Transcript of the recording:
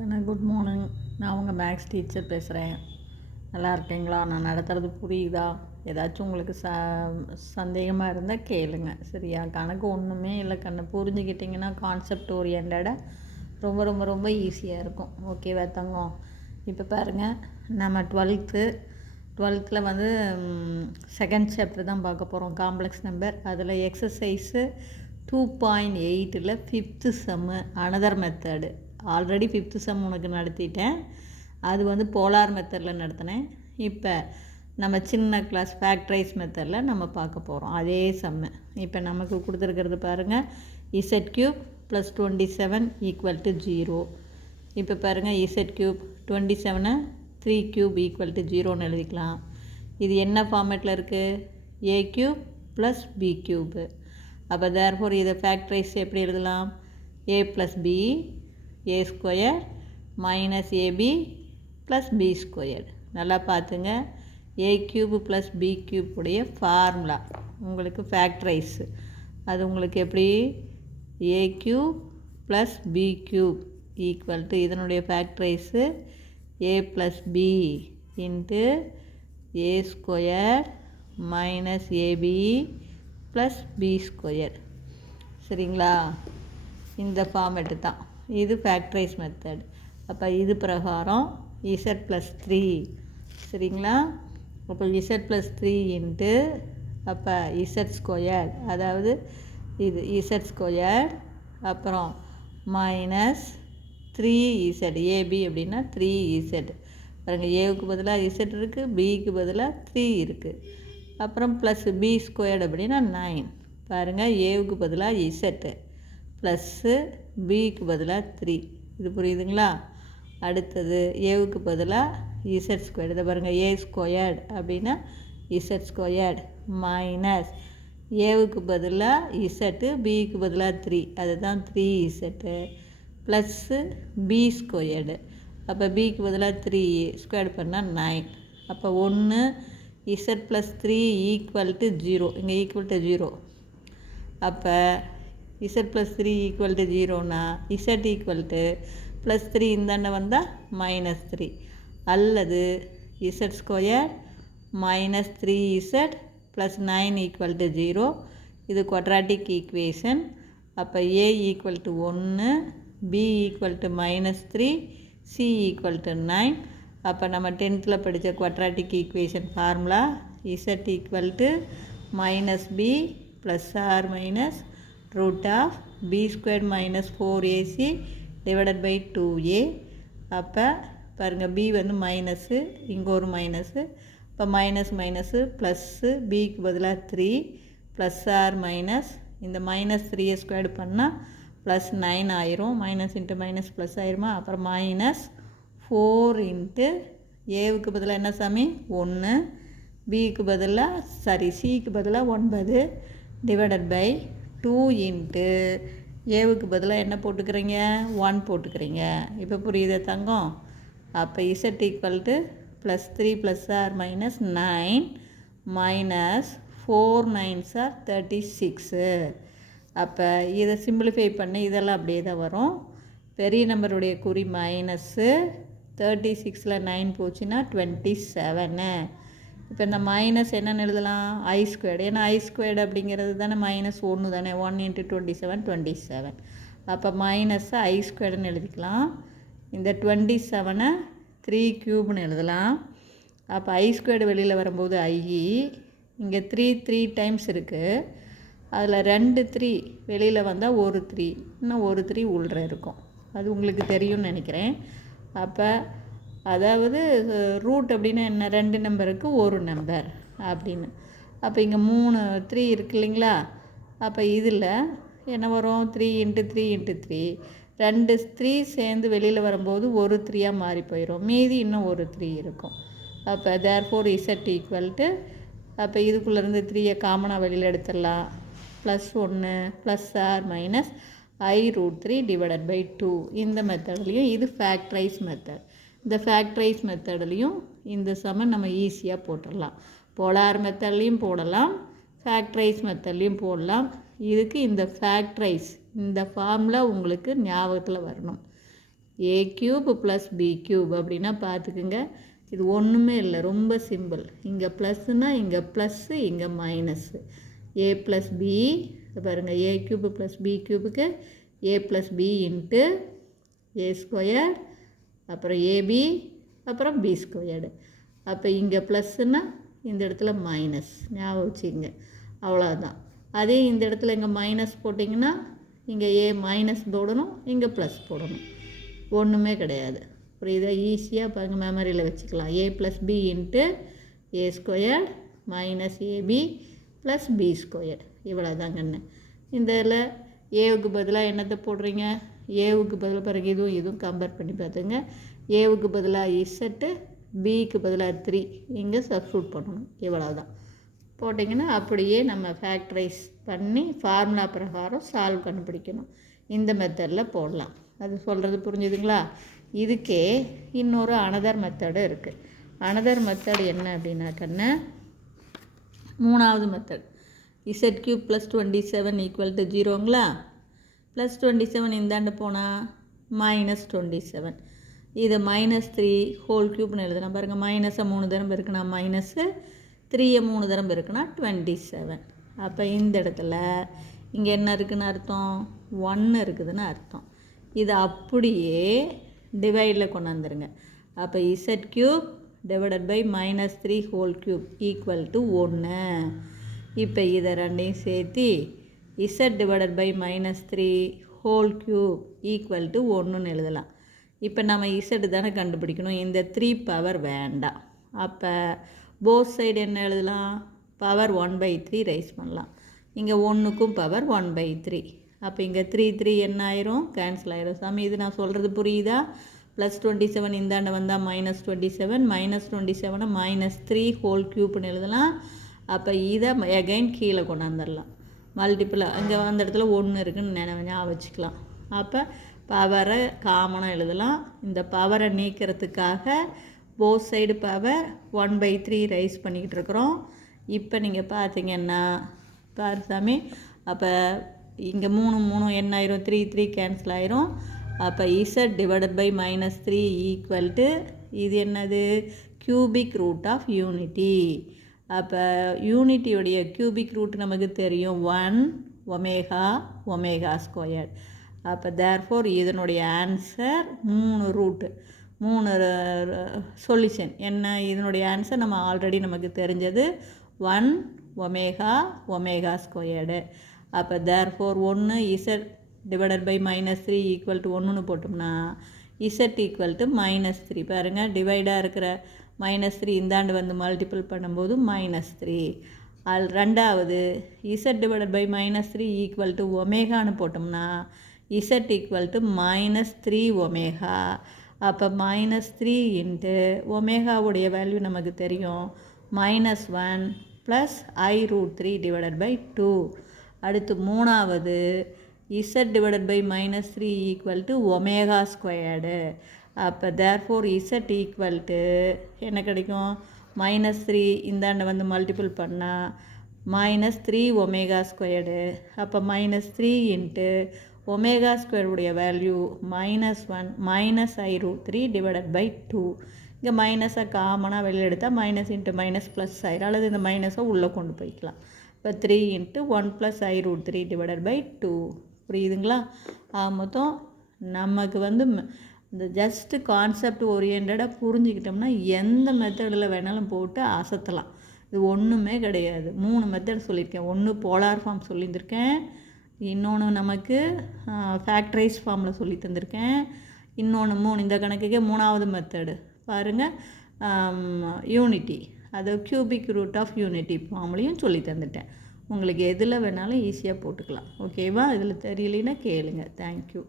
Good morning. நான் உங்கள் maths teacher பேசுகிறேன். நல்லா இருக்கீங்களா? நான் நடத்துகிறது புரியுதா? ஏதாச்சும் உங்களுக்கு சந்தேகமாக இருந்தால் கேளுங்க, சரியா? கணக்கு ஒன்றுமே இல்லை கண்ணு, புரிஞ்சுக்கிட்டிங்கன்னா கான்செப்ட் ஓரியண்டடாக ரொம்ப ரொம்ப ரொம்ப ஈஸியாக இருக்கும். ஓகேவா தங்கம்? இப்போ பாருங்கள், நம்ம டுவெல்த்தில் வந்து செகண்ட் சாப்டர் தான் பார்க்க போகிறோம், காம்ப்ளெக்ஸ் நம்பர். அதில் exercise 2.8 fifth sum another method. Already fifth sum உனக்கு நடத்திட்டேன், அது வந்து போலார் மெத்தடில் நடத்தினேன். இப்போ நம்ம சின்ன கிளாஸ் ஃபேக்டரைஸ் மெத்தடில் நம்ம பார்க்க போகிறோம் அதே சம்மு. இப்போ நமக்கு கொடுத்துருக்கிறது பாருங்கள், Z³ + 27 = 0. இப்போ பாருங்கள், Z³ 27 3³ = 0ன்னு எழுதிக்கலாம். இது என்ன ஃபார்மேட்டில் இருக்குது? A³ + B³. அப்போ தேர்ஃபோர் இதை ஃபேக்டரைஸ் எப்படி எழுதலாம்? A + B A² - AB + B². நல்லா பார்த்துங்க, A³ + B³ உடைய ஃபார்முலா உங்களுக்கு ஃபேக்டரைஸு. அது உங்களுக்கு எப்படி? A³ + B³ = இதனுடைய ஃபேக்டரைஸு A + B × A² - AB + B². சரிங்களா? இந்த ஃபார்மேட்டு தான் இது ஃபேக்டரைஸ் மெத்தட். அப்போ இது பிரகாரம் Z + 3, சரிங்களா? அப்போ Z + 3 × அப்போ Z², அதாவது இது Z², அப்புறம் -3Z AB அப்படின்னா 3Z. பாருங்கள், ஏவுக்கு பதிலாக Z இருக்குது, பிக்கு பதிலாக 3 இருக்குது. அப்புறம் ப்ளஸ் B² அப்படின்னா 9. பாருங்கள், ஏவுக்கு பதிலாக Z ப்ளஸ்ஸு பிக்கு பதிலாக 3. இது புரியுதுங்களா? அடுத்தது ஏவுக்கு பதிலாக Z². இதை பாருங்கள், A² அப்படின்னா Z² மைனஸ் ஏவுக்கு பதிலாக Z, பிக்கு பதிலாக 3, அதுதான் 3Z ப்ளஸ்ஸு B². அப்போ பிக்கு பதிலாக 3 ஸ்கொயர் பண்ணால் 9. அப்போ 1 Z + 3 = 0. இங்கே =0. அப்போ Z + 3 = 0னா Z +3 இந்தாண்ட வந்தால் -3, அல்லது Z² - 3Z + 9 = 0. இது குவாட்ராட்டிக் ஈக்குவேஷன். அப்போ A = 1, B = -3, C = 9. அப்போ நம்ம 10th படித்த quadratic equation formula Z = -B ± √B² - 4AC / 2A. அப்போ பாருங்கள், B வந்து மைனஸு, இங்கே ஒரு மைனஸு. இப்போ மைனஸ் மைனஸு ப்ளஸ்ஸு, பிக்கு பதிலாக 3 ± இந்த -3 ஸ்கொயர் பண்ணால் +9 ஆயிரும். மைனஸ் இன்ட்டு மைனஸ் ப்ளஸ் ஆயிருமா? அப்புறம் -4 × ஏவுக்கு பதிலாக என்ன சாமி? 1, பிக்கு பதிலாக சிக்கு பதிலாக 9 / 2 × ஏவுக்கு பதிலாக என்ன போட்டுக்கிறீங்க? 1 போட்டுக்கிறீங்க. இப்போ புரியுதா தங்கம்? அப்போ Z = +3 ± 9 -4 9s are 36. அப்போ இதை சிம்பிளிஃபை பண்ண இதெல்லாம் அப்படியே தான் வரும். பெரிய நம்பருடைய குறி மைனஸு, 36ல் 9 போச்சுன்னா 27. இப்போ இந்த மைனஸ் என்னென்னு எழுதலாம்? I². ஏன்னா I² அப்படிங்கிறது தானே -1 தானே. 1 × 27 27. அப்போ -I²ன்னு எழுதிக்கலாம். இந்த 27 3³ எழுதலாம். அப்போ I² வெளியில் வரும்போது I, இங்கே 3 டைம்ஸ் இருக்குது. அதில் 2 3 வெளியில் வந்தால் ஒரு 3, இன்னும் ஒரு 3 உள்ள இருக்கும். அது உங்களுக்கு தெரியும்னு நினைக்கிறேன். அப்போ அதாவது ரூட் அப்படின்னா என்ன? 2 நம்பருக்கு ஒரு நம்பர் அப்படின்னு. அப்போ இங்கே 3 3 இருக்கு இல்லைங்களா? அப்போ இதில் என்ன வரும்? 3 × 3 × 3, 2 3 சேர்ந்து வெளியில் வரும்போது ஒரு 3ஆக மாறி போயிடும். மீதி இன்னும் ஒரு 3 இருக்கும். அப்போ தேர்ஃபோர் Z = அப்போ இதுக்குள்ளேருந்து 3யை காமனாக வெளியில் எடுத்துடலாம். +1 ± I√3 / 2. இந்த மெத்தட்லேயும் இது ஃபேக்டரைஸ் மெத்தட். இந்த ஃபேக்டரைஸ் மெத்தட்லேயும் இந்த சம நம்ம ஈஸியாக போட்டுடலாம். போலார் மெத்தட்லேயும் போடலாம், ஃபேக்டரைஸ் மெத்தட்லேயும் போடலாம். இதுக்கு இந்த ஃபேக்டரைஸ் இந்த ஃபார்முலா உங்களுக்கு ஞாபகத்தில் வரணும். ஏ க்யூப் ப்ளஸ் பி க்யூப் அப்படின்னா பார்த்துக்குங்க, இது ஒன்றுமே இல்லை, ரொம்ப சிம்பிள். இங்கே ப்ளஸ்னால் இங்கே ப்ளஸ்ஸு, இங்கே மைனஸ்ஸு. ஏ ப்ளஸ் பி பாருங்கள், ஏ cube plus B க்யூபுக்கு A plus B into A square, அப்புறம் ஏபி, அப்புறம் பி ஸ்கொயர்டு. அப்போ இங்கே ப்ளஸ்ஸுன்னா இந்த இடத்துல மைனஸ், ஞாபகம் வச்சுங்க, அவ்வளோதான். அதே இந்த இடத்துல இங்கே மைனஸ் போட்டிங்கன்னா இங்கே ஏ மைனஸ் போடணும், இங்கே ப்ளஸ் போடணும், ஒன்றுமே கிடையாது. புரியுதா? ஈஸியாக பாருங்கள், மெமரியில் வச்சுக்கலாம். A plus B into A square minus AB plus B square, இவ்வளோ தாங்கண்ணு. இந்த இதில் ஏவுக்கு பதிலாக என்னத்தை போடுறீங்க? ஏவுக்கு பதிலாக பிறகு இதுவும் கம்பேர் பண்ணி பார்த்துங்க. ஏவுக்கு பதிலாக இசட்டு, பிக்கு பதிலாக 3 இங்கே சப்ஸ்டியூட் பண்ணணும், இவ்வளோ தான். போட்டிங்கன்னா அப்படியே நம்ம ஃபேக்டரைஸ் பண்ணி ஃபார்முலா பிரகாரம் சால்வ் கண்டுபிடிக்கணும். இந்த மெத்தடில் போடலாம். அது சொல்கிறது புரிஞ்சுதுங்களா? இதுக்கே இன்னொரு அனதர் மெத்தடு இருக்குது. அனதர் மெத்தட் என்ன அப்படின்னாக்கன்னா, மூணாவது method. Z cube plus 27 equal to 0ங்களா? ப்ளஸ் 27 இந்தாண்டு போனால் மைனஸ் 27. இது -3 ஹோல் க்யூப்னு எழுதுனா பாருங்கள். மைனஸை 3 தரம் இருக்குன்னா மைனஸு, 3யை 3 தரம் இருக்குன்னா 27. அப்போ இந்த இடத்துல இங்கே என்ன இருக்குதுன்னு அர்த்தம்? 1 இருக்குதுன்னு அர்த்தம். இது அப்படியே டிவைடில் கொண்டு வந்துடுங்க. அப்போ Z cube divided by -3 whole cube equal to 1. இப்போ இதை ரெண்டையும் சேர்த்து Z divided by -3 whole cube equal to 1ன்னு எழுதலாம். இப்போ நம்ம இசட் தானே கண்டுபிடிக்கணும், இந்த 3 பவர் வேண்டாம். அப்போ போத் சைடு என்ன எழுதலாம்? பவர் 1/3 ரைஸ் பண்ணலாம். இங்கே 1க்கும் பவர் 1/3. அப்போ இங்கே 3 என்ன ஆயிரும்? கேன்சல் ஆயிரும். சாமி இது நான் சொல்கிறது புரியுதா? ப்ளஸ் 27 இந்தாண்ட வந்தால் -27, -27 -3 ஹோல் க்யூப்னு எழுதலாம். அப்போ இதை எகைன் கீழே கொண்டாந்துடலாம். மல்டிப்பிள் அங்கே அந்த இடத்துல 1 இருக்குதுன்னு ஞாபகம் வச்சுக்கலாம். அப்போ பவரை காமனாக எழுதலாம். இந்த பவரை நீக்கிறதுக்காக போத் சைடு பவர் 1/3 ரைஸ் பண்ணிக்கிட்டு இருக்கிறோம். இப்போ நீங்கள் பார்த்தீங்கன்னா பாரு சாமி, அப்போ இங்கே 3 என்ன ஆயிரும்? 3 கேன்சல் ஆயிரும். அப்போ Z divided by -3 equal to இது என்னது? Cubic root of unity. அப்போ யூனிட்டியுடைய கியூபிக் ரூட் நமக்கு தெரியும், 1 ஒமேகா ஒமேகா ஸ்கொயர். அப்போ தேர்ஃபோர் இதனுடைய ஆன்சர் 3 ரூட்டு, 3 சொல்யூஷன் என்ன? இதனுடைய ஆன்சர் நம்ம ஆல்ரெடி நமக்கு தெரிஞ்சது 1 ஒமேகா ஒமேகா ஸ்கொயர்டு. அப்போ therefore 1 Z divided by -3 equal to 1ன்னு போட்டோம்னா இசட் ஈக்குவல் டு -3. பாருங்கள், டிவைடாக இருக்கிற -3 இந்தாண்டு வந்து மல்டிபிள் பண்ணும்போது -3. ரெண்டாவது Z divided by -3 equal to ஒமேகான்னு போட்டோம்னா இசட் ஈக்குவல் டு -3 ஒமேகா. அப்போ -3 இன்ட்டு ஒமேகாவுடைய வேல்யூ நமக்கு தெரியும், -1 ப்ளஸ் I√3 டிவைடட் பை 2. அடுத்து மூணாவது Z divided by -3 equal to omega squared. அப்போ தேர்ஃபோர் இசட் ஈக்குவல் டு என்ன கிடைக்கும்? -3 இந்தாண்ட வந்து மல்டிபிள் பண்ணால் -3 ஒமேகா ஸ்கொயர்டு. அப்போ -3 இன்ட்டு ஒமேகா ஸ்கொயருடைய வேல்யூ -1 I√3 டிவைடட் பை 2. இங்கே மைனஸை காமனாக வெளியே எடுத்தால் மைனஸ் இன்ட்டு மைனஸ் ப்ளஸ் ஆயிரும், அல்லது இந்த மைனஸை உள்ளே கொண்டு போய்க்கலாம். இப்போ 3 into 1 plus I√3 divided by 2. புரியுதுங்களா? மொத்தம் நமக்கு வந்து இந்த ஜஸ்ட்டு கான்செப்ட் ஓரியன்டாக புரிஞ்சுக்கிட்டோம்னா எந்த மெத்தடில் வேணாலும் போட்டு அசத்தலாம். இது ஒன்றுமே கிடையாது. 3 மெத்தட் சொல்லியிருக்கேன். ஒன்று போலார் ஃபார்ம் சொல்லியிருந்திருக்கேன், இன்னொன்று நமக்கு ஃபேக்டரைஸ் ஃபார்மில் சொல்லி தந்திருக்கேன், இன்னொன்று 3 இந்த கணக்குக்கே 3வது மெத்தடு பாருங்கள், யூனிட்டி, அது கியூபிக் ரூட் ஆஃப் யூனிட்டி ஃபார்ம்லேயும் சொல்லி தந்துட்டேன். உங்களுக்கு எதில் வேணாலும் ஈஸியாக போட்டுக்கலாம். ஓகேவா? இதில் தெரியலைன்னா கேளுங்க. தேங்க்யூ.